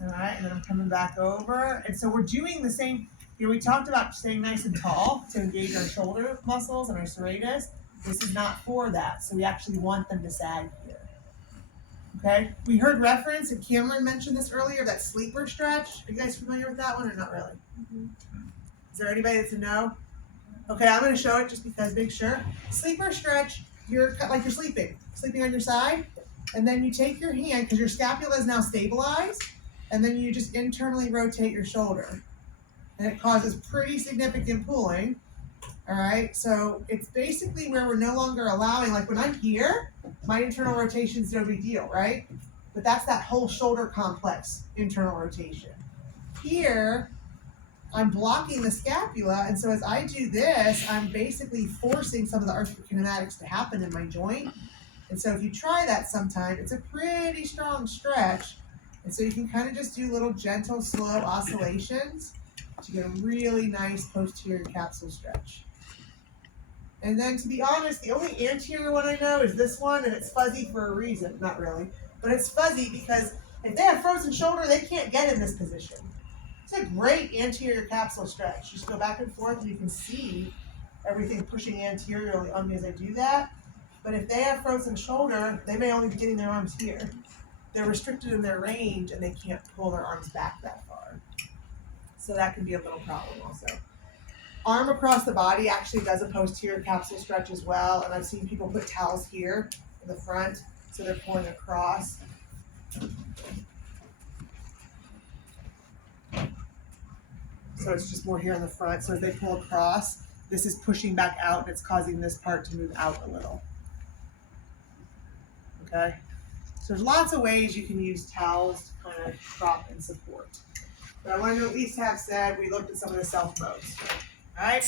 All right, and then I'm coming back over. And so we're doing the same, we talked about staying nice and tall to engage our shoulder muscles and our serratus. This is not for that. So we actually want them to sag here. Okay, we heard reference, and Cameron mentioned this earlier, that sleeper stretch. Are you guys familiar with that one or not really? Mm-hmm. Is there anybody that's a no? Okay, I'm going to show it just because, make sure. Sleeper stretch, you're like you're sleeping on your side, and then you take your hand, because your scapula is now stabilized, and then you just internally rotate your shoulder. And it causes pretty significant pulling. All right, so it's basically where we're no longer allowing, like when I'm here, my internal rotation is no big deal, right? But that's that whole shoulder complex internal rotation. Here, I'm blocking the scapula, and so as I do this, I'm basically forcing some of the arthrokinematics to happen in my joint. And so if you try that sometime, it's a pretty strong stretch. And so you can kind of just do little gentle, slow oscillations to get a really nice posterior capsule stretch. And then, to be honest, the only anterior one I know is this one, and it's fuzzy for a reason. Not really, but it's fuzzy because if they have frozen shoulder, they can't get in this position. It's a great anterior capsule stretch. Just go back and forth, and you can see everything pushing anteriorly on me as I do that. But if they have frozen shoulder, they may only be getting their arms here. They're restricted in their range, and they can't pull their arms back that far. So that can be a little problem also. Arm across the body actually does a posterior capsule stretch as well, and I've seen people put towels here in the front, so they're pulling across. So it's just more here in the front, so as they pull across, this is pushing back out, and it's causing this part to move out a little. Okay? So there's lots of ways you can use towels to kind of prop and support. But I wanted to at least have said we looked at some of the self modes. All right?